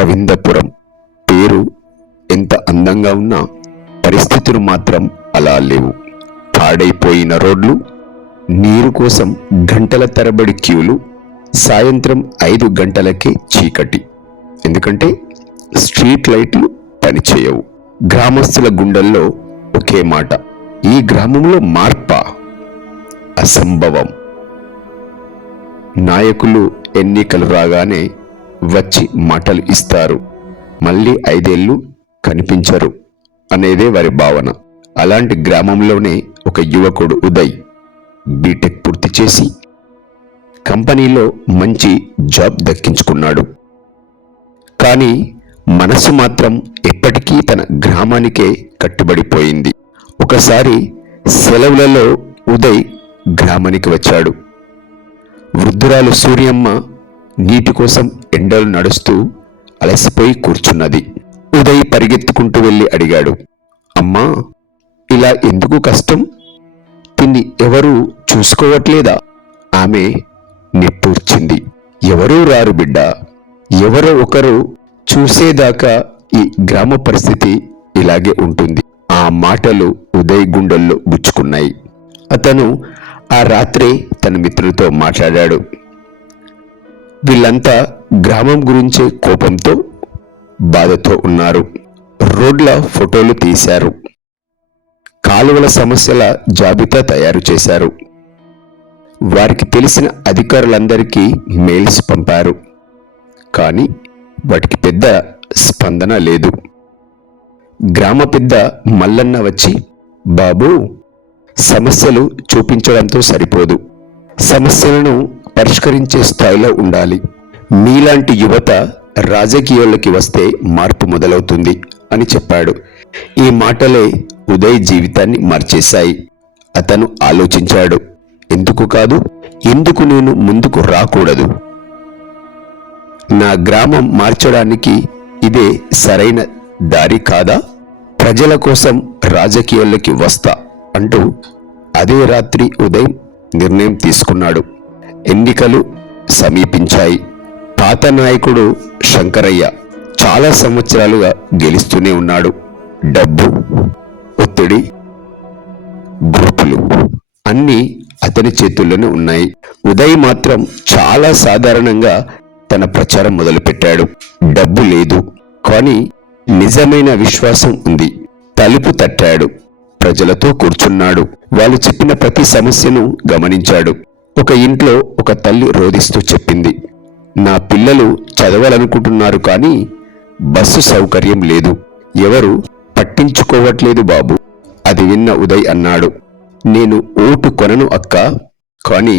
అరవిందపురం పేరు ఎంత అందంగా ఉన్నా పరిస్థితులు మాత్రం అలా లేవు. పాడైపోయిన రోడ్లు, నీరు కోసం గంటల తరబడి క్యూలు, సాయంత్రం 5 గంటలకే చీకటి. ఎందుకంటే స్ట్రీట్ లైట్లు పనిచేయవు. గ్రామస్తుల గుండెల్లో ఒకే మాట, ఈ గ్రామంలో మార్పా? అసంభవం. నాయకులు ఎన్నికలు రాగానే వచ్చి మాటలు ఇస్తారు, మళ్ళీ 5 ఏళ్ళు కనిపించరు అనేదే వారి భావన. అలాంటి గ్రామంలోనే ఒక యువకుడు ఉదయ్ బీటెక్ పూర్తి చేసి కంపెనీలో మంచి జాబ్ దక్కించుకున్నాడు. కానీ మనసు మాత్రం ఎప్పటికీ తన గ్రామానికే కట్టుబడిపోయింది. ఒకసారి సెలవులలో ఉదయ్ గ్రామానికి వచ్చాడు. వృద్ధురాలు సూర్యమ్మ నీటి కోసం ఎండలు నడుస్తూ అలసిపోయి కూర్చున్నది. ఉదయ్ పరిగెత్తుకుంటూ వెళ్ళి అడిగాడు, అమ్మా, ఇలా ఎందుకు కష్టం? తిని ఎవరూ చూసుకోవట్లేదా? ఆమె నిట్టూర్చింది. ఎవరూ రారు బిడ్డ, ఎవరో ఒకరు చూసేదాకా ఈ గ్రామ పరిస్థితి ఇలాగే ఉంటుంది. ఆ మాటలు ఉదయ్ గుండెల్లో గుచ్చుకున్నాయి. అతను ఆ రాత్రే తన మిత్రులతో మాట్లాడాడు. వీళ్ళంతా గ్రామం గురించే కోపంతో, బాధతో ఉన్నారు. రోడ్ల ఫోటోలు తీశారు, కాలువల సమస్యల జాబితా తయారు చేశారు, వారికి తెలిసిన అధికారులందరికీ మెయిల్స్ పంపారు. కానీ వాటికి పెద్ద స్పందన లేదు. గ్రామ పెద్ద మల్లన్న వచ్చి, బాబు, సమస్యలు చూపించడంతో సరిపోదు, సమస్యలను పరిష్కరించే స్థాయిలో ఉండాలి. మీలాంటి యువత రాజకీయాల్లోకి వస్తే మార్పు మొదలవుతుంది అని చెప్పాడు. ఈ మాటలే ఉదయ్ జీవితాన్ని మార్చేశాయి. అతను ఆలోచించాడు, ఎందుకు కాదు, ఎందుకు నేను ముందుకు రాకూడదు? నా గ్రామం మార్చడానికి ఇదే సరైన దారి కాదా? ప్రజల కోసం రాజకీయాల్లోకి వస్తా అంటూ అదే రాత్రి ఉదయ్ నిర్ణయం తీసుకున్నాడు. ఎన్నికలు సమీపించాయి. పాత నాయకుడు శంకరయ్య చాలా సంవత్సరాలుగా గెలుస్తూనే ఉన్నాడు. డబ్బు, ఒత్తిడి, గ్రూపులు అన్నీ అతని చేతుల్లోనే ఉన్నాయి. ఉదయ్ మాత్రం చాలా సాధారణంగా తన ప్రచారం మొదలుపెట్టాడు. డబ్బు లేదు, కానీ నిజమైన విశ్వాసం ఉంది. తలుపు తట్టాడు, ప్రజలతో కూర్చున్నాడు. వాళ్ళు చెప్పిన ప్రతి సమస్యను గమనించాడు. ఒక ఇంట్లో ఒక తల్లి రోదిస్తూ చెప్పింది, నా పిల్లలు చదవాలనుకుంటున్నారు, కానీ బస్సు సౌకర్యం లేదు, ఎవరు పట్టించుకోవట్లేదు బాబు. అది విన్న ఉదయ్ అన్నాడు, నేను ఓటు కొనను అక్క, కానీ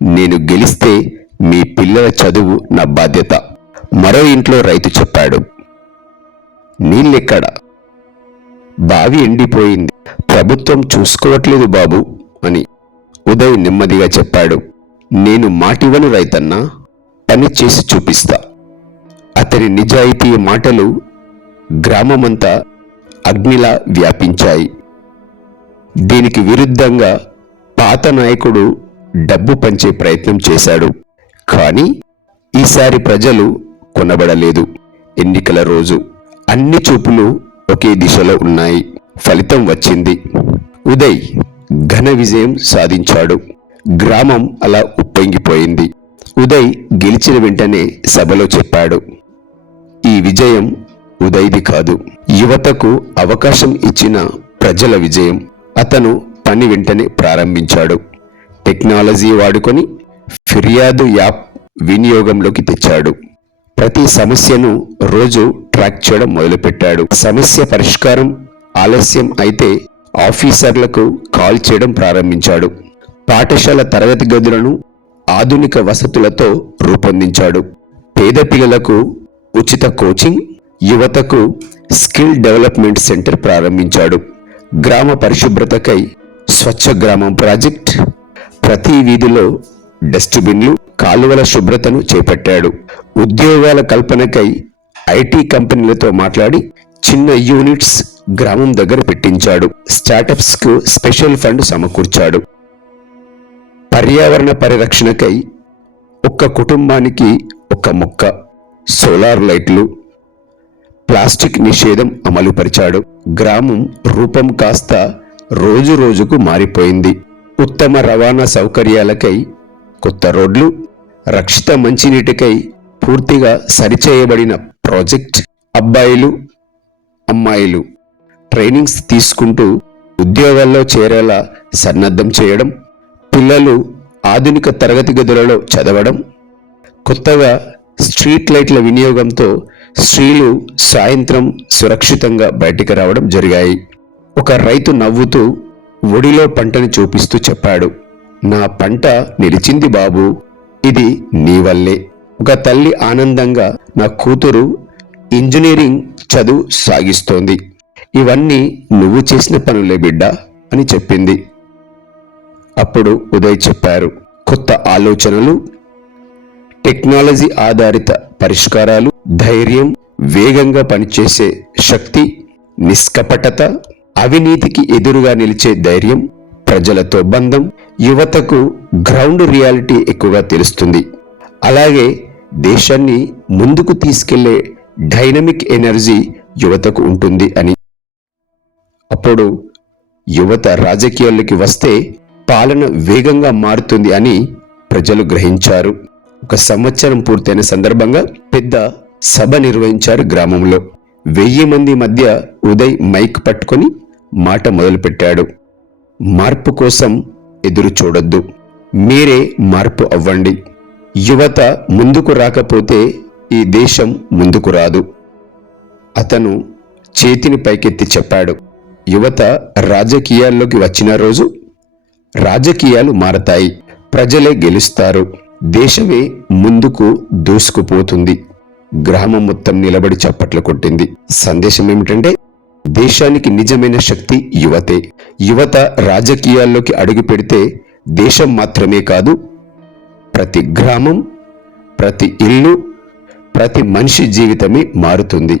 నేను గెలిస్తే మీ పిల్లల చదువు నా బాధ్యత. మరో ఇంట్లో రైతు చెప్పాడు, నీళ్ళెక్కడ? బావి ఎండిపోయింది, ప్రభుత్వం చూసుకోవట్లేదు బాబు అని. ఉదయ్ నెమ్మదిగా చెప్పాడు, నేను మాటివ్వను రైతన్నా, పని చేసి చూపిస్తా. అతని నిజాయితీ మాటలు గ్రామమంతా అగ్నిలా వ్యాపించాయి. దీనికి విరుద్ధంగా పాత నాయకుడు డబ్బు పంచే ప్రయత్నం చేశాడు. కానీ ఈసారి ప్రజలు కొనబడలేదు. ఎన్నికల రోజు అన్ని చూపులు ఒకే దిశలో ఉన్నాయి. ఫలితం వచ్చింది. ఉదయ్ ఘన విజయం సాధించాడు. గ్రామం అలా ఉప్పొంగిపోయింది. ఉదయ్ గెలిచిన వెంటనే సభలో చెప్పాడు, ఈ విజయం ఉదయ్ది కాదు, యువతకు అవకాశం ఇచ్చిన ప్రజల విజయం. అతను పని వెంటనే ప్రారంభించాడు. టెక్నాలజీ వాడుకొని ఫిర్యాదు యాప్ వినియోగంలోకి తెచ్చాడు. ప్రతి సమస్యను రోజు ట్రాక్ చేయడం మొదలుపెట్టాడు. సమస్య పరిష్కారం ఆలస్యం అయితే ఆఫీసర్లకు కాల్ చేయడం ప్రారంభించాడు. పాఠశాల తరగతి గదులను ఆధునిక వసతులతో రూపొందించాడు. పేద పిల్లలకు ఉచిత కోచింగ్, యువతకు స్కిల్ డెవలప్మెంట్ సెంటర్ ప్రారంభించాడు. గ్రామ పరిశుభ్రతకై స్వచ్ఛ గ్రామం ప్రాజెక్ట్, ప్రతి వీధిలో డస్ట్బిన్లు, కాలువల శుభ్రతను చేపట్టాడు. ఉద్యోగాల కల్పనకై ఐటీ కంపెనీలతో మాట్లాడి చిన్న యూనిట్స్ గ్రామం దగ్గర పెట్టించాడు. స్టార్టప్స్ కు స్పెషల్ ఫండ్ సమకూర్చాడు. పర్యావరణ పరిరక్షణకై ఒక్క కుటుంబానికి ఒక మొక్క, సోలార్ లైట్లు, ప్లాస్టిక్ నిషేధం అమలుపరిచాడు. గ్రామం రూపం కాస్త రోజు రోజుకు మారిపోయింది. ఉత్తమ రవాణా సౌకర్యాలకై కొత్త రోడ్లు, రక్షిత మంచినీటికై పూర్తిగా సరిచేయబడిన ప్రాజెక్ట్, అబ్బాయిలు అమ్మాయిలు ట్రైనింగ్స్ తీసుకుంటూ ఉద్యోగాల్లో చేరేలా సన్నద్ధం చేయడం, పిల్లలు ఆధునిక తరగతి గదులలో చదవడం, కొత్తగా స్ట్రీట్ లైట్ల వినియోగంతో స్త్రీలు సాయంత్రం సురక్షితంగా బయటికి రావడం జరిగాయి. ఒక రైతు నవ్వుతూ ఒడిలో పంటని చూపిస్తూ చెప్పాడు, నా పంట నిలిచింది బాబూ, ఇది నీ వల్లే. ఒక తల్లి ఆనందంగా, నా కూతురు ఇంజనీరింగ్ చదువు సాగిస్తోంది, ఇవన్నీ నువ్వు చేసిన పనులే బిడ్డా అని చెప్పింది. అప్పుడు ఉదయ్ చెప్పారు, కొత్త ఆలోచనలు, టెక్నాలజీ ఆధారిత పరిష్కారాలు, ధైర్యం, వేగంగా పనిచేసే శక్తి, నిష్కపటత, అవినీతికి ఎదురుగా నిలిచే ధైర్యం, ప్రజలతో బంధం, యువతకు గ్రౌండ్ రియాలిటీ ఎక్కువగా తెలుస్తుంది. అలాగే దేశాన్ని ముందుకు తీసుకెళ్లే డైనమిక్ ఎనర్జీ యువతకు ఉంటుంది అని. అప్పుడు యువత రాజకీయాల్లోకి వస్తే పాలన వేగంగా మారుతుంది అని ప్రజలు గ్రహించారు. 1 సంవత్సరం పూర్తయిన సందర్భంగా పెద్ద సభ నిర్వహించారు గ్రామంలో. 1000 మంది మధ్య ఉదయ్ మైక్ పట్టుకొని మాట మొదలుపెట్టాడు. మార్పు కోసం ఎదురు చూడొద్దు, మీరే మార్పు అవ్వండి. యువత ముందుకు రాకపోతే ఈ దేశం ముందుకు రాదు. అతను చేతిని పైకెత్తి చెప్పాడు, యువత రాజకీయాల్లోకి వచ్చిన రోజు రాజకీయాలు మారతాయి, ప్రజలే గెలుస్తారు, దేశమే ముందుకు దూసుకుపోతుంది. గ్రామం మొత్తం నిలబడి చప్పట్లు కొట్టింది. సందేశం ఏమిటంటే, దేశానికి నిజమైన శక్తి యువతే. యువత రాజకీయాల్లోకి అడుగు పెడితే దేశం మాత్రమే కాదు, ప్రతి గ్రామం, ప్రతి ఇల్లు, ప్రతి మనిషి జీవితమే మారుతుంది.